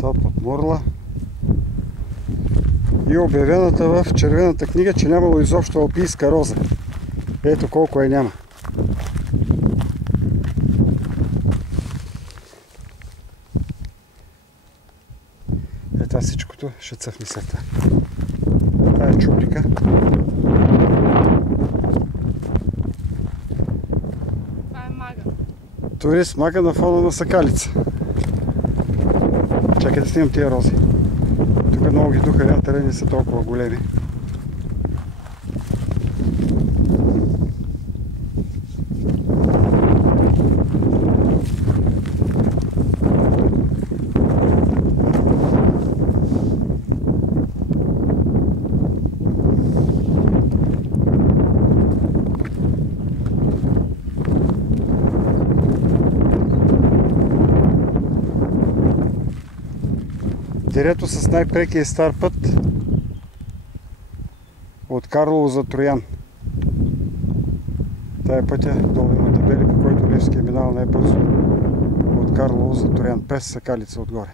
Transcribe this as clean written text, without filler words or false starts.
Сопот Мурла. И обявената в червената книга, че нямало изобщо алпийска роза. Ето колко няма. Това всичкото ще цъфне след това. Това е чуприка. Това е мага. Турист мага на фона на сакалица. Чакай да снимам тия рози. Тук много ги духа, вятъра не са толкова големи. Дерето с най-прекия стар път от Карлово за Троян. Тая пътя, долу има табели, по който Левски е минал най-бързо от Карлово за Троян, през Сакалица отгоре.